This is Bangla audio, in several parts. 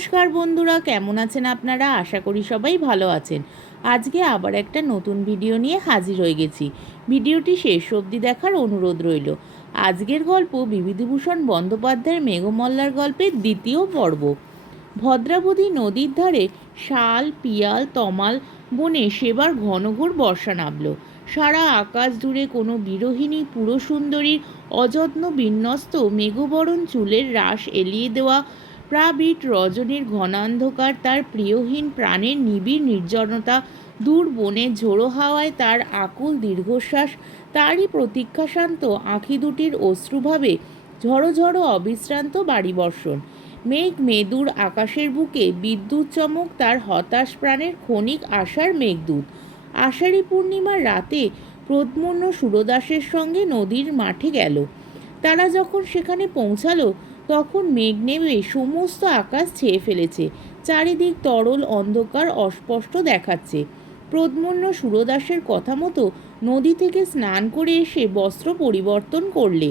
নমস্কার বন্ধুরা, কেমন আছেন আপনারা? আশা করি সবাই ভালো আছেন। আজকে আবার একটা নতুন ভিডিও নিয়ে হাজির হয়ে গেছি। ভিডিওটি শেষ অবধি দেখার অনুরোধ রইল। আজকের গল্প বিভূতিভূষণ বন্দ্যোপাধ্যায়ের মেঘমল্লার গল্পের দ্বিতীয় পর্ব। ভদ্রাবতী নদীর ধারে শাল, পিয়াল, তমাল বনে সেবার ঘনঘোর বর্ষা নামল। সারা আকাশ জুড়ে কোনো বিরোহিণী, পুরসুন্দরীর অযত্ন বিন্যস্ত মেঘবরণ চুলের রাশ এলিয়ে দেওয়া প্রাবিট রজনীর ঘনান্ধকার তার প্রিয়হীন প্রাণের নিবিড় নির্জনতা দূর বনে ঝোড়ো হাওয়ায় তার আকুল দীর্ঘশ্বাস, তারই প্রতীক্ষাশান্ত আঁখি দুটির অশ্রুভাবে ঝড়ো ঝড়ো অবিশ্রান্ত বাড়ি বর্ষণ মেঘ মেদুর আকাশের বুকে বিদ্যুৎ চমক তার হতাশ প্রাণের ক্ষণিক আশার মেঘদূত। আষাঢ়ী পূর্ণিমার রাতে প্রদ্মূর্ণ সুরদাসের সঙ্গে নদীর মাঠে গেল। তারা যখন সেখানে পৌঁছালো তখন মেঘ নেমে সমস্ত আকাশ ছেয়ে ফেলেছে, চারিদিক তরল অন্ধকার অস্পষ্ট দেখাচ্ছে। প্রদ্মূর্ণ সুরদাসের কথা মতো নদী থেকে স্নান করে এসে বস্ত্র পরিবর্তন করলে।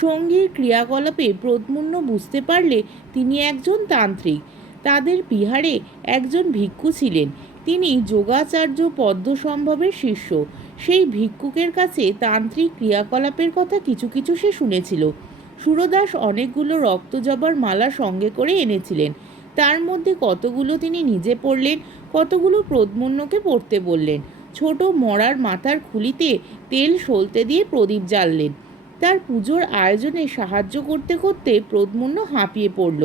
সঙ্গীর ক্রিয়াকলাপে প্রদ্মূর্ণ বুঝতে পারলে তিনি একজন তান্ত্রিক। তাদের বিহারে একজন ভিক্ষু ছিলেন। তিনি যোগাচার্য পদ্মসম্ভবের শিষ্য। সেই ভিক্ষুকের কাছে তান্ত্রিক ক্রিয়াকলাপের কথা কিছু কিছু সে শুনেছিল। সুরদাস অনেকগুলো রক্তজবার মালা সঙ্গে করে এনেছিলেন। তার মধ্যে কতগুলো তিনি নিজে পড়লেন, কতগুলো প্রদ্মুন্নকে পড়তে বললেন। ছোট মরার মাথার খুলিতে তেল সলতে দিয়ে প্রদীপ জ্বাললেন। তার পুজোর আয়োজনে সাহায্য করতে করতে প্রদ্মুন্ন হাঁপিয়ে পড়ল।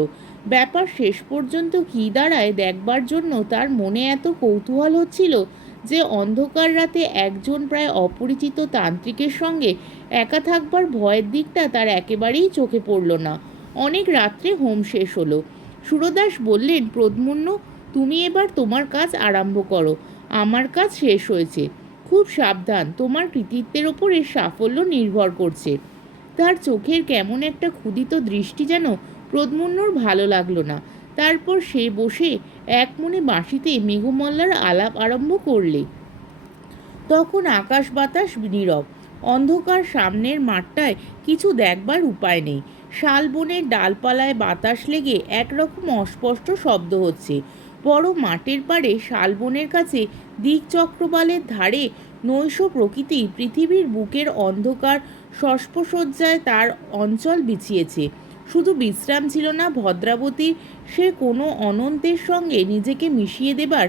ব্যাপার শেষ পর্যন্ত কী দাঁড়ায় দেখবার জন্য তার মনে এত কৌতূহল হচ্ছিল যে অন্ধকার রাতে একজন প্রায় অপরিচিত তান্ত্রিকের সঙ্গে একা থাকবার ভয়ের দিকটা তার একেবারেই চোখে পড়ল না। অনেক রাত্রে হোম শেষ হলো। সুরদাস বললেন প্রদ্মুন্ন তুমি এবার তোমার কাজ আরম্ভ করো। আমার কাজ শেষ হয়েছে। খুব সাবধান, তোমার কৃতিত্বের ওপর এর সাফল্য নির্ভর করছে। তার চোখের কেমন একটা ক্ষুদিত দৃষ্টি যেন প্রদ্মুন্নর ভালো লাগল না। তারপর সে বসে এক মনে বাঁশিতে মেঘমল্লার আলাপ আরম্ভ করলে। তখন আকাশ বাতাস নীরব, অন্ধকার সামনের মাঠটায় কিছু দেখবার উপায় নেই। শালবনের ডালপালায় বাতাস লেগে একরকম অস্পষ্ট শব্দ হচ্ছে। বড় মাঠের পাড়ে শালবনের কাছে দিক চক্রবালের ধারে নৈশ প্রকৃতি পৃথিবীর বুকের অন্ধকার শস্পসজ্জায় তার অঞ্চল বিছিয়েছে। শুধু বিশ্রাম ছিল না ভদ্রাবতীর সে কোনো অনন্তের সঙ্গে নিজেকে মিশিয়ে দেবার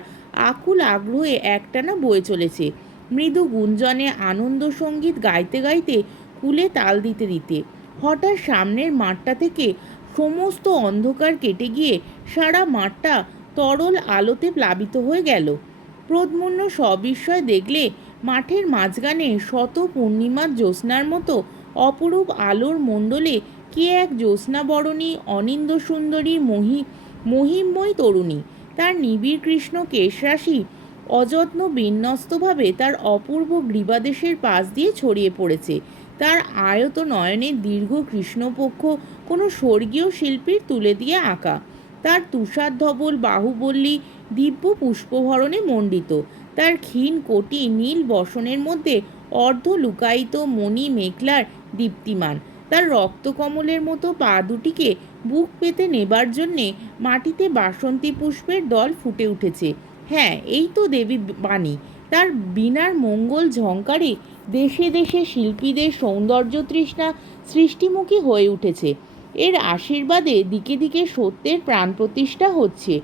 আকুল আগ্রহে একটানা বয়ে চলেছে। মৃদু গুঞ্জনে আনন্দ সংগীত গাইতে গাইতে কুলে তাল দিতে দিতে, হঠাৎ সামনের মাঠটা থেকে সমস্ত অন্ধকার কেটে গিয়ে সারা মাঠটা তরল আলোতে প্লাবিত হয়ে গেল। প্রদ্মূর্ণ সবিস্ময় দেখলে মাঠের মাঝখানে শত পূর্ণিমার জ্যোৎস্নার মতো অপরূপ আলোর মণ্ডলে কে এক জ্যোৎস্নাবরণী অনিন্দ সুন্দরী, মহি, মহিমময় তরুণী? তার নিবিড় কৃষ্ণ কেশরাশি অযত্ন বিন্যস্তভাবে তার অপূর্ব গ্রীবাদেশের পাশ দিয়ে ছড়িয়ে পড়েছে। তার আয়ত নয়নের দীর্ঘ কৃষ্ণপক্ষ, কোনো স্বর্গীয় শিল্পীর তুলে দিয়ে আঁকা। তার তুষার ধবল বাহুবল্লী দিব্য পুষ্পভরণে মণ্ডিত। তার ক্ষীণ কোটি নীল বসনের মধ্যে অর্ধ লুকায়িত মণি মেঘলার দীপ্তিমান। তার রক্তকমলের মতো পা দুটিকে বুক পেতে নেবার জন্যে মাটিতে বাসন্তী পুষ্পের দল ফুটে উঠেছে। হ্যাঁ এই তো দেবী বাণী। তার বিনার মঙ্গল ঝঙ্কারে দেশে দেশে শিল্পীদের সৌন্দর্য তৃষ্ণা সৃষ্টিমুখী হয়ে উঠেছে। এর আশীর্বাদে দিকে দিকে সত্যের প্রাণ প্রতিষ্ঠা হচ্ছে।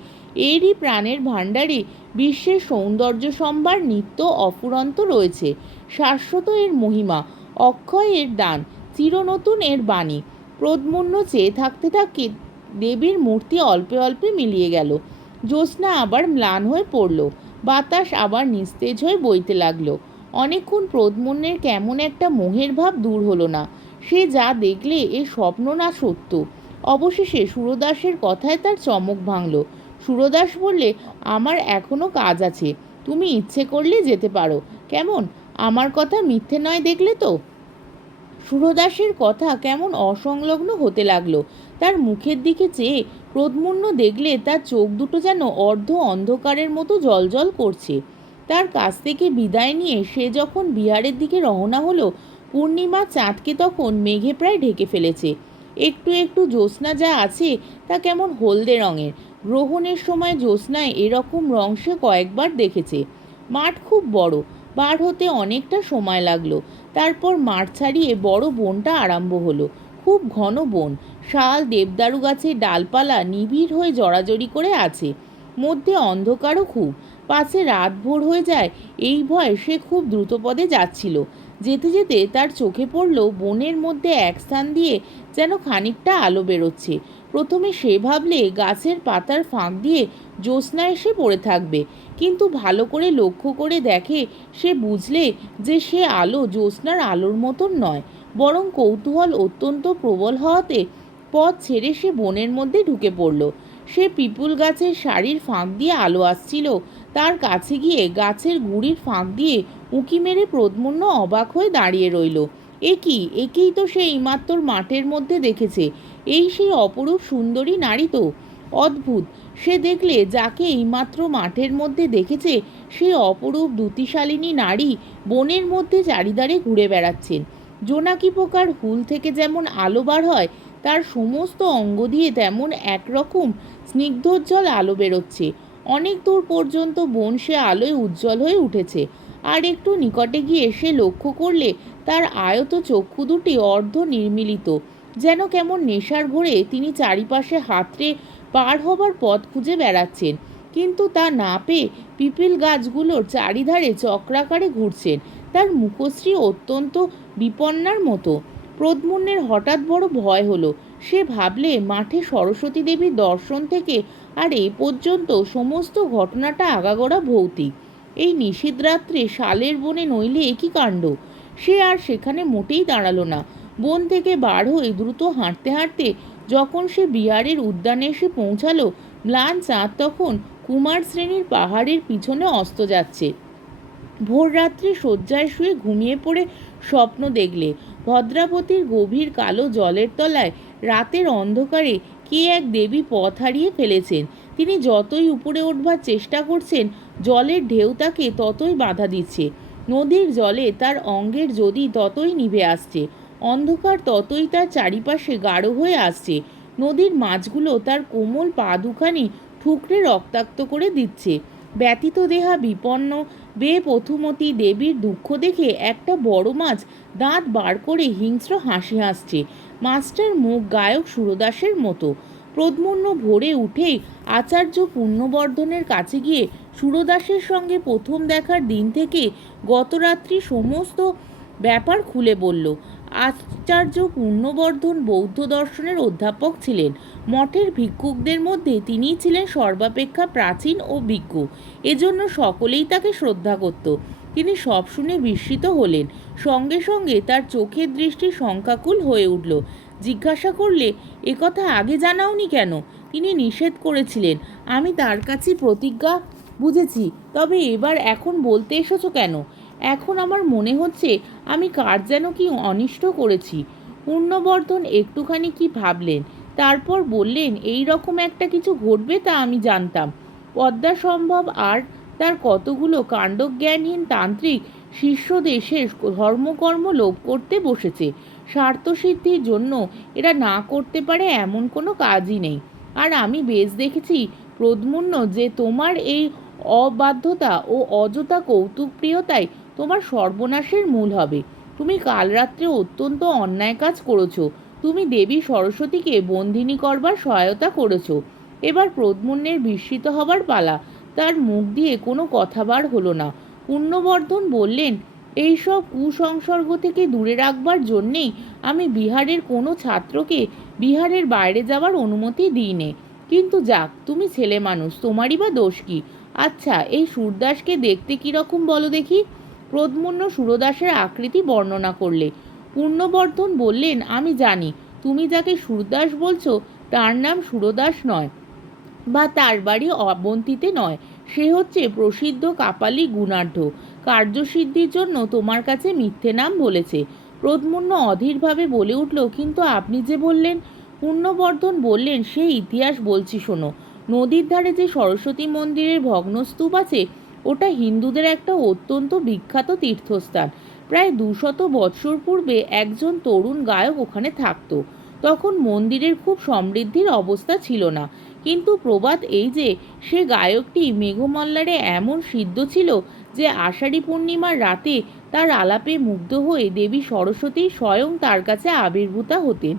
এরই প্রাণের ভাণ্ডারে বিশ্বের সৌন্দর্য সম্ভার নিত্য অফুরন্ত রয়েছে। শাশ্বত এর মহিমা, অক্ষয় এর দান চিরনতুন এর বাণী। প্রদ্মূর্ণ চেয়ে থাকতে থাকতে দেবীর মূর্তি অল্পে অল্পে মিলিয়ে গেল। জ্যোৎস্না আবার ম্লান হয়ে পড়ল। বাতাস আবার নিস্তেজ হয়ে বইতে লাগল। অনেকক্ষণ প্রদ্মূর্ণের কেমন একটা মোহের ভাব দূর হলো না। সে যা দেখলে এ স্বপ্ন না সত্য। অবশেষে সুরদাসের কথায় তার চমক ভাঙল। সুরদাস বললে, আমার এখনও কাজ আছে। তুমি ইচ্ছে করলে যেতে পারো। কেমন? আমার কথা মিথ্যে নয় দেখলে তো? সুরদাসের কথা কেমন অসংলগ্ন হতে লাগল। তার মুখের দিকে চেয়ে প্রদ্মূর্ণ দেখলে তার চোখ দুটো যেন অর্ধ অন্ধকারের মতো জলজল করছে। তার কাছ থেকে বিদায় নিয়ে সে যখন বিহারের দিকে রওনা হলো, পূর্ণিমা চাঁদকে তখন মেঘে প্রায় ঢেকে ফেলেছে। একটু একটু জ্যোৎস্না যা আছে তা কেমন হলদে রঙের। গ্রহণের সময় জ্যোৎস্নায় এরকম রং সে কয়েকবার দেখেছে। মাঠ খুব বড়, বার হতে অনেকটা সময় লাগল। তারপর মাঠ ছাড়িয়ে বড় বনটা আরম্ভ হলো। খুব ঘন বন। শাল, দেবদারু গাছের ডালপালা নিবিড় হয়ে জড়াজড়ি করে আছে। মধ্যে অন্ধকারও খুব। পাশে রাত ভোর হয়ে যায়, এই ভয়ে সে খুব দ্রুতপদে যাচ্ছিল। যেতে যেতে তার চোখে পড়ল বনের মধ্যে এক স্থান দিয়ে যেন খানিকটা আলো বেরোচ্ছে। প্রথমে সে ভাবলে গাছের পাতার ফাঁক দিয়ে জ্যোৎস্না এসে পড়ে থাকবে। কিন্তু ভালো করে লক্ষ্য করে দেখে, সে বুঝলে যে সে আলো জ্যোৎস্নার আলোর মতন নয়, বরং কৌতূহল অত্যন্ত প্রবল হওয়াতে পথ ছেড়ে সে বনের মধ্যে ঢুকে পড়ল। সে পিপুল গাছের শাড়ির ফাঁক দিয়ে আলো আসছিল, তার কাছে গিয়ে গাছের গুড়ির ফাঁক দিয়ে উঁকি মেরে প্রদ্মুন্ন অবাক হয়ে দাঁড়িয়ে রইল। এ কি? একেই তো সে এইমাত্র মাঠের মধ্যে দেখেছে। এই সেই অপরূপ সুন্দরী নারী তো? অদ্ভুত। সে দেখলে যাকে এইমাত্র মাঠের মধ্যে দেখেছে সেই অপরূপ দ্যুতিশালিনী নারী বনের মধ্যে চারিদারে ঘুরে বেড়াচ্ছেন। জোনাকি পোকার হুল থেকে যেমন আলো বার হয়, তার সমস্ত অঙ্গ দিয়ে তেমন একরকম স্নিগ্ধোজ্জ্বল আলো বেরোচ্ছে। অনেক দূর পর্যন্ত বন সে আলোয় উজ্জ্বল হয়ে উঠেছে। আর একটু নিকটে গিয়ে সে লক্ষ্য করলে তার আয়ত চক্ষু দুটি অর্ধ নির্মিলিত। যেন কেমন নেশার ঘোরে তিনি চারিপাশে হাতড়ে পার হবার পথ খুঁজে বেড়াচ্ছেন। কিন্তু তা না পেয়ে পিপিল গাছগুলোর চারিধারে চক্রাকারে ঘুরছেন। তার মুখশ্রী অত্যন্ত বিপন্নার মতো। প্রদ্মুন্নের হঠাৎ বড় ভয় হলো। সে ভাবলে মাঠে সরস্বতী দেবীর দর্শন থেকে আর এ পর্যন্ত সমস্ত ঘটনাটা আগাগোড়া ভৌতিক। এই নিষিদ্ধ রাত্রে শালের বনে নইলে একই কাণ্ড? সে আর সেখানে মোটেই দাঁড়াল না। বন থেকে বার হয়ে দ্রুত হাঁটতে হাঁটতে যখন সে বিহারের উদ্যানে এসে পৌঁছালো, ম্লান চাঁদ তখন কুমার শ্রেণির পাহাড়ের পিছনে অস্ত যাচ্ছে। ভোর রাত্রে শয্যায় শুয়ে ঘুমিয়ে পড়ে স্বপ্ন দেখলে। ভদ্রাবতীর গভীর কালো জলের তলায় রাতের অন্ধকারে কে এক দেবী পথ হারিয়ে ফেলেছেন। তিনি যতই উপরে উঠবার চেষ্টা করছেন, জলের ঢেউ তাকে ততই বাধা দিচ্ছে। নদীর জলে তার অঙ্গের যদি ততই নিভে আসছে। অন্ধকার ততই তার চারিপাশে গাঢ় হয়ে আসছে। নদীর মাছগুলো তার কোমল পা দুখানি ঠুকরে রক্তাক্ত করে দিচ্ছে। ব্যতীত দেহা বিপন্ন বে পথুমতি দেবীর দুঃখ দেখে একটা বড় মাছ দাঁত বার করে হিংস্র হাসি হাসছে। মাছটার মুখ গায়ক সুরদাসের মতো। প্রদ্মুন্ন ভোরে উঠেই আচার্য পুণ্যবর্ধনের কাছে গিয়ে সুরদাসের সঙ্গে প্রথম দেখার দিন থেকে গতরাত্রি সমস্ত ব্যাপার খুলে বলল আচার্য পূর্ণবর্ধন বৌদ্ধ দর্শনের অধ্যাপক ছিলেন। মঠের ভিক্ষুকদের মধ্যে তিনিই ছিলেন সর্বাপেক্ষা প্রাচীন ও বিজ্ঞ এজন্য সকলেই তাকে শ্রদ্ধা করত। তিনি সব শুনে বিস্মিত হলেন। সঙ্গে সঙ্গে তার চোখের দৃষ্টি শঙ্কাকুল হয়ে উঠল। জিজ্ঞাসা করলে একথা আগে জানাওনি কেন? তিনি নিষেধ করেছিলেন। আমি তার কাছে প্রতিজ্ঞা বুঝেছি, তবে এবার এখন বলতে এসেছ কেন? এখন আমার মনে হচ্ছে আমি কার যেন কি অনিষ্ট করেছি। পূর্ণবর্ধন একটুখানি কি ভাবলেন, তারপর বললেন এই রকম একটা কিছু ঘটবে তা আমি জানতাম। পদ্মা সম্ভব আর তার কতগুলো কাণ্ডজ্ঞানহীন তান্ত্রিক শীর্ষ দেশের ধর্মকর্ম লোভ করতে বসেছে। স্বার্থসিদ্ধির জন্য এরা না করতে পারে এমন কোনো কাজই নেই। আর আমি বেশ দেখেছি প্রদ্মুন্ন যে তোমার এই অবাধ্যতা ও অযথা কৌতুকপ্রিয়তায় তোমার সর্বনাশের মূল হবে। তুমি কাল রাত্রে অত্যন্ত অন্যায় কাজ করেছ। তুমি দেবী সরস্বতীকে বন্দিনী করবার সহায়তা করেছ। এবার প্রদ্মুন্নের বিস্মিত হবার পালা। তার মুখ দিয়ে কোনো কথা বার হলো না। পূর্ণবর্ধন বললেন, এইসব কুসংসর্গ থেকে দূরে রাখবার জন্যেই আমি বিহারের কোনো ছাত্রকে বিহারের বাইরে যাওয়ার অনুমতি দিই নে কিন্তু যাক, তুমি ছেলে মানুষ, তোমারই বা দোষ কি? আচ্ছা এই সুরদাসকে দেখতে কীরকম বলো দেখি। প্রদ্মুন্ন সুরদাসের আকৃতি বর্ণনা করলে। পূর্ণবর্ধন বললেন, আমি জানি, তুমি যাকে সুরদাস বলছো, তার নাম সুরদাস নয় বা তার বাড়ি অবন্তিতে নয়। সে হচ্ছে প্রসিদ্ধ কাপালি গুণাঢ্য কার্যসিদ্ধির জন্য তোমার কাছে মিথ্যে নাম বলেছে। প্রদ্মুন্ন অধীরভাবে বলে উঠল, কিন্তু আপনি যে বললেন? পূর্ণবর্ধন বললেন, সে ইতিহাস বলছি, শোনো। নদীর ধারে যে সরস্বতী মন্দিরের ভগ্নস্তূপ আছে ওটা হিন্দুদের একটা অত্যন্ত বিখ্যাত তীর্থস্থান। প্রায় দুশত বৎসর পূর্বে একজন তরুণ গায়ক ওখানে থাকতো। তখন মন্দিরের খুব সমৃদ্ধির অবস্থা ছিল না। কিন্তু প্রবাদ এই যে, সে গায়কটি মেঘমল্লারে এমন সিদ্ধ ছিল যে, আষাঢ়ী পূর্ণিমার রাতে তার আলাপে মুগ্ধ হয়ে দেবী সরস্বতী স্বয়ং তার কাছে আবির্ভূতা হতেন।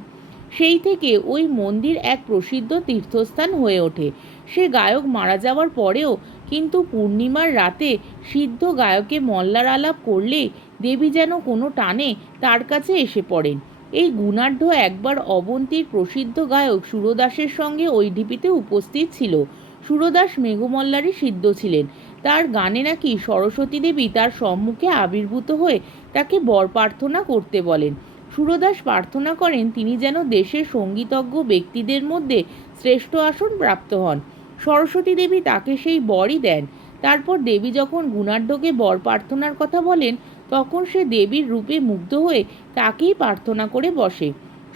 সেই থেকে ওই মন্দির এক প্রসিদ্ধ তীর্থস্থান হয়ে ওঠে। সে গায়ক মারা যাওয়ার পরেও কিন্তু পূর্ণিমার রাতে সিদ্ধ গায়কে মল্লার আলাপ করলে দেবী যেন কোনো টানে তার কাছে এসে পড়েন। এই গুণাঢ্য একবার অবন্তীর প্রসিদ্ধ গায়ক সুরদাসের সঙ্গে ওই ঢিপিতে উপস্থিত ছিল। সুরদাস মেঘমল্লারই সিদ্ধ ছিলেন। তার গানে নাকি সরস্বতী দেবী তার সম্মুখে আবির্ভূত হয়ে তাকে বর প্রার্থনা করতে বলেন। সুরদাস প্রার্থনা করেন তিনি যেন দেশের সঙ্গীতজ্ঞ ব্যক্তিদের মধ্যে শ্রেষ্ঠ আসন প্রাপ্ত হন। সরস্বতী দেবী তাকে সেই বরই দেন। তারপর দেবী যখন গুণাঢ্যকে বর প্রার্থনার কথা বলেন, তখন সে দেবীর রূপে মুগ্ধ হয়ে তাকেই প্রার্থনা করে বসে।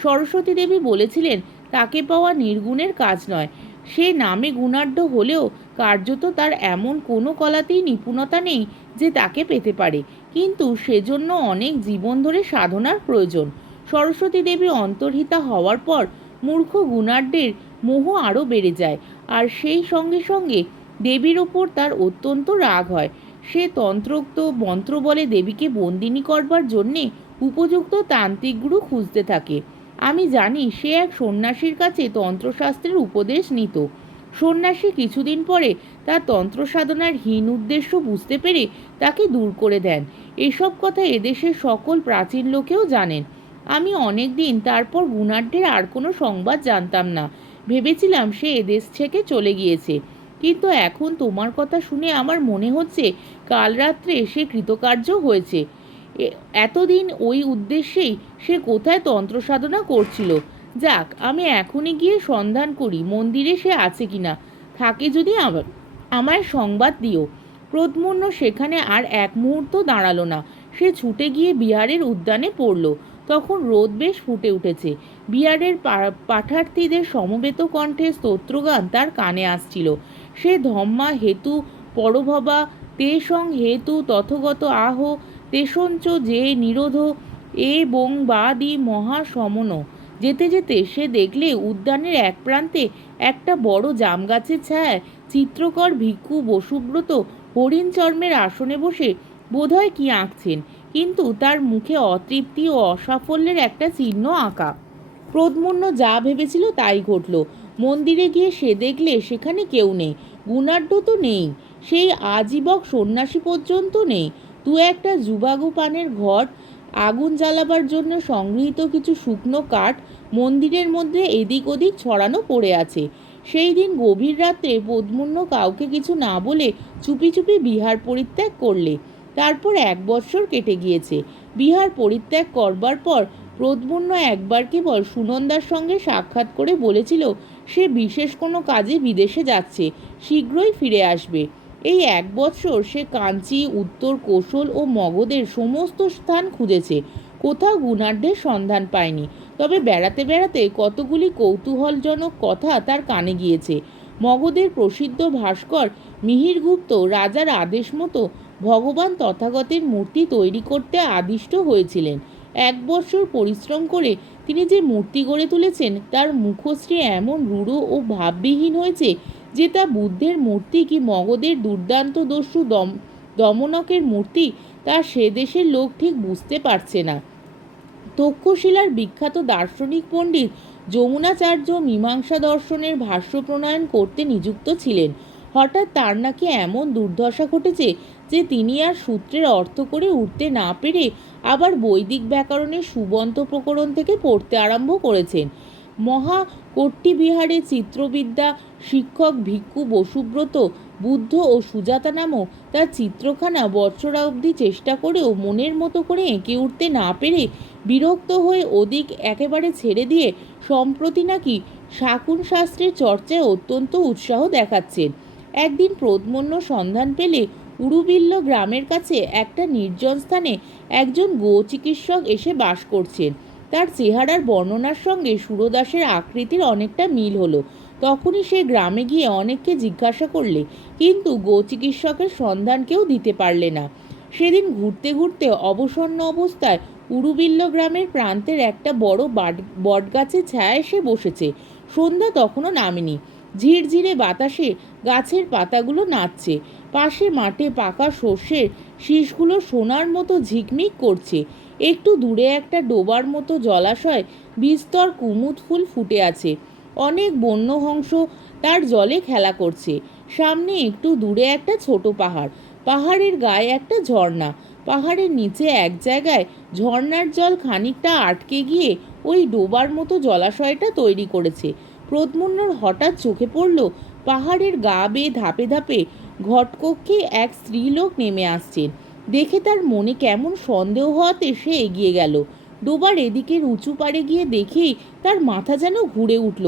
সরস্বতী দেবী বলেছিলেন, তাকে পাওয়া নির্গুণের কাজ নয়। সে নামে গুণাঢ্য হলেও কার্যত তার এমন কোনো কলাতেই নিপুণতা নেই যে তাকে পেতে পারে। কিন্তু সেজন্য অনেক জীবন ধরে সাধনার প্রয়োজন। সরস্বতী দেবী অন্তর্হিতা হওয়ার পর মূর্খ গুণাঢ্যের মোহ আরও বেড়ে যায়। আর সেই সঙ্গে সঙ্গে দেবীর ওপর তার অত্যন্ত রাগ হয়। সে তন্ত্রোক্ত মন্ত্র বলে দেবীকে বন্দিনী করবার জন্যে উপযুক্ত তান্ত্রিক গুরু খুঁজতে থাকে। আমি জানি সে এক সন্ন্যাসীর কাছে তন্ত্রশাস্ত্রের উপদেশ নিত। সন্ন্যাসী কিছুদিন পরে তার তন্ত্র সাধনার হীন উদ্দেশ্য বুঝতে পেরে তাকে দূর করে দেন। এসব কথা এদেশের সকল প্রাচীন লোকেও জানেন। আমি অনেক দিন তারপর গুণাঢ্যের আর কোনো সংবাদ জানতাম না। ভেবেছিলাম সে এদেশ থেকে চলে গিয়েছে। কিন্তু এখন তোমার কথা শুনে আমার মনে হচ্ছে কাল রাত্রে সে কৃতকার্য হয়েছে। এতদিন ওই উদ্দেশ্যেই সে কোথায় তন্ত্র সাধনা করছিল? যাক, আমি এখনই গিয়ে সন্ধান করি, মন্দিরে সে আছে কিনা। থাকে যদি আমার আমায় সংবাদ দিও। প্রদ্মুন্ন সেখানে আর এক মুহূর্ত দাঁড়াল না। সে ছুটে গিয়ে বিহারের উদ্যানে পড়ল। তখন রোদ বেশ ফুটে উঠেছে। বিহারের পা- পাঠার্থীদের সমবেত কণ্ঠে স্তোত্রগান তার কানে আসছিল। সে ধম্মা হেতু পরভবা তে সং হেতু তথগত আহ তেসঞ্চ যে নিরোধ, এ বং বাদি মহাসমন। যেতে যেতে সে দেখলে উদ্যানের এক প্রান্তে একটা বড় জাম গাছের ছায়ায় চিত্রকর ভিক্ষু বসুব্রত হরিণ চর্মের আসনে বসে বোধহয় কি আঁকছেন। কিন্তু তার মুখে অতৃপ্তি ও অসাফল্যের একটা চিহ্ন আঁকা। প্রদ্মুন্ন যা ভেবেছিল তাই ঘটল। মন্দিরে গিয়ে সে দেখলে সেখানে কেউ নেই। গুণাঢ্য তো নেই। সেই আজীবক সন্ন্যাসী পর্যন্ত নেই। দু একটা জুবাগু পানের ঘর আগুন জ্বালাবার জন্য সংগৃহীত কিছু শুকনো কাঠ মন্দিরের মধ্যে এদিক ওদিক ছড়ানো পড়ে আছে। সেই দিন গভীর রাত্রে পদ্মুন্ন কাউকে কিছু না বলে চুপি চুপি বিহার পরিত্যাগ করলে। তারপর এক বৎসর কেটে গিয়েছে। বিহার পরিত্যাগ করবার পর প্রদ্মুন্ন একবার কেবল সুনন্দার সঙ্গে সাক্ষাৎ করে বলেছিল, সে বিশেষ কোনো কাজে বিদেশে যাচ্ছে, শীঘ্রই ফিরে আসবে। এই এক বৎসর সে কাঞ্চি, উত্তর কৌশল ও মগধের সমস্ত স্থান খুঁজেছে। কোথাও গুণাঢ্যের সন্ধান পায়নি। তবে বেড়াতে বেড়াতে কতগুলি কৌতূহলজনক কথা তার কানে গিয়েছে। মগধের প্রসিদ্ধ ভাস্কর মিহিরগুপ্ত রাজার আদেশ মতো ভগবান তথাগতের মূর্তি তৈরি করতে আদিষ্ট হয়েছিলেন। এক বছর পরিশ্রম করে তিনি যে মূর্তি গড়ে তুলেছেন, তার মুখশ্রী এমন রূঢ় ও ভাববিহীন হয়েছে যে তা বুদ্ধের মূর্তি কি মগধের দুর্দান্ত দস্যু দম, দমনকের মূর্তি তা সে দেশের লোক ঠিক বুঝতে পারছে না। তক্ষশিলার বিখ্যাত দার্শনিক পণ্ডিত যমুনাচার্য মীমাংসা দর্শনের ভাষ্য প্রণয়ন করতে নিযুক্ত ছিলেন। হঠাৎ তার নাকি এমন দুর্দশা ঘটেছে যে তিনি আর সূত্রের অর্থ করে উঠতে না পেরে আবার বৈদিক ব্যাকরণের সুবন্ত প্রকরণ থেকে পড়তে আরম্ভ করেছেন। মহা কট্টিবিহারে চিত্রবিদ্যা শিক্ষক ভিক্ষু বসুব্রত, বুদ্ধ ও সুজাতা নামক তার চিত্রখানা বৎসরাবধি চেষ্টা করেও মনের মতো করে এঁকে উঠতে না পেরে বিরক্ত হয়ে ওদিক একেবারে ছেড়ে দিয়ে সম্প্রতি নাকি শাকুন শাস্ত্রের চর্চায় অত্যন্ত উৎসাহ দেখাচ্ছেন। একদিন প্রদ্মন্য সন্ধান পেলে উরুবিল্ল গ্রামের কাছে একটা নির্জন স্থানে একজন গো চিকিৎসক এসে বাস করছেন। তার চেহারার বর্ণনার সঙ্গে সুরদাসের আকৃতির অনেকটা মিল হলো। তখনই সে গ্রামে গিয়ে অনেককে জিজ্ঞাসা করলে, কিন্তু গো চিকিৎসকের সন্ধান কেউ দিতে পারলে না। সেদিন ঘুরতে ঘুরতে অবসন্ন অবস্থায় উরুবিল্ল গ্রামের প্রান্তের একটা বড় বাট বটগাছের ছায়া এসে বসেছে। সন্ধ্যা তখনও নামেনি। ঝিরঝিরে বাতাসে গাছের পাতাগুলো নাচছে। পাশে মাঠে পাকা সর্ষের শীষগুলো সোনার মতো ঝিকমিক করছে। একটু দূরে একটা ডোবার মতো জলাশয় বিস্তর কুমুদ ফুল ফুটে আছে। অনেক বন্য হংস তার জলে খেলা করছে। সামনে একটু দূরে একটা ছোট পাহাড়। পাহাড়ের গায়ে একটা ঝর্ণা। পাহাড়ের নিচে এক জায়গায় ঝর্ণার জল খানিকটা আটকে গিয়ে ওই ডোবার মতো জলাশয়টা তৈরি করেছে। প্রদ্মুন্নর হঠাৎ চোখে পড়ল, পাহাড়ের গা বেয়ে ধাপে ধাপে ঘটকক্ষে এক স্ত্রীলোক নেমে আসছেন দেখে তার মনে কেমন সন্দেহ হওয়াতে সে এগিয়ে গেল। ডোবার এদিকের উঁচু পাড়ে গিয়ে দেখেই তার মাথা যেন ঘুরে উঠল।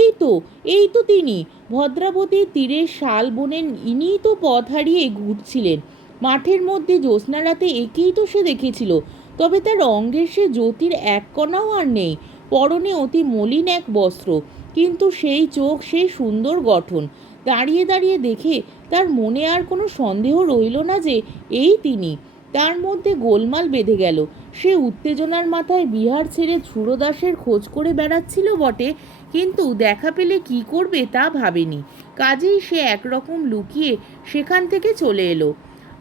এই তো এই তো তিনি। ভদ্রাবতীর তীরের শাল বনের ইনিই তো পথ হারিয়ে ঘুরছিলেন। মাঠের মধ্যে জ্যোৎস্না রাতে একেই তো সে দেখেছিল। তবে তার অঙ্গের সে জ্যোতির এক কণাও আর নেই। পরনে অতি মলিন এক বস্ত্র। কিন্তু সেই চোখ, সেই সুন্দর গঠন। দাঁড়িয়ে দাঁড়িয়ে দেখে তার মনে আর কোনো সন্দেহ রইল না যে এই তিনি। তার মধ্যে গোলমাল বেঁধে গেল। সে উত্তেজনার মাথায় বিহার ছেড়ে ছুড়োদাসের খোঁজ করে বেড়াচ্ছিল বটে, কিন্তু দেখা পেলে কি করবে তা ভাবেনি। কাজেই সে একরকম লুকিয়ে সেখান থেকে চলে এলো।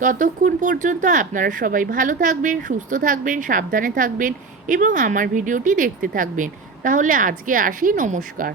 ততক্ষণ পর্যন্ত আপনারা সবাই ভালো থাকবেন, সুস্থ থাকবেন, সাবধানে থাকবেন এবং আমার ভিডিওটি দেখতে থাকবেন। তাহলে আজকে আসি, নমস্কার।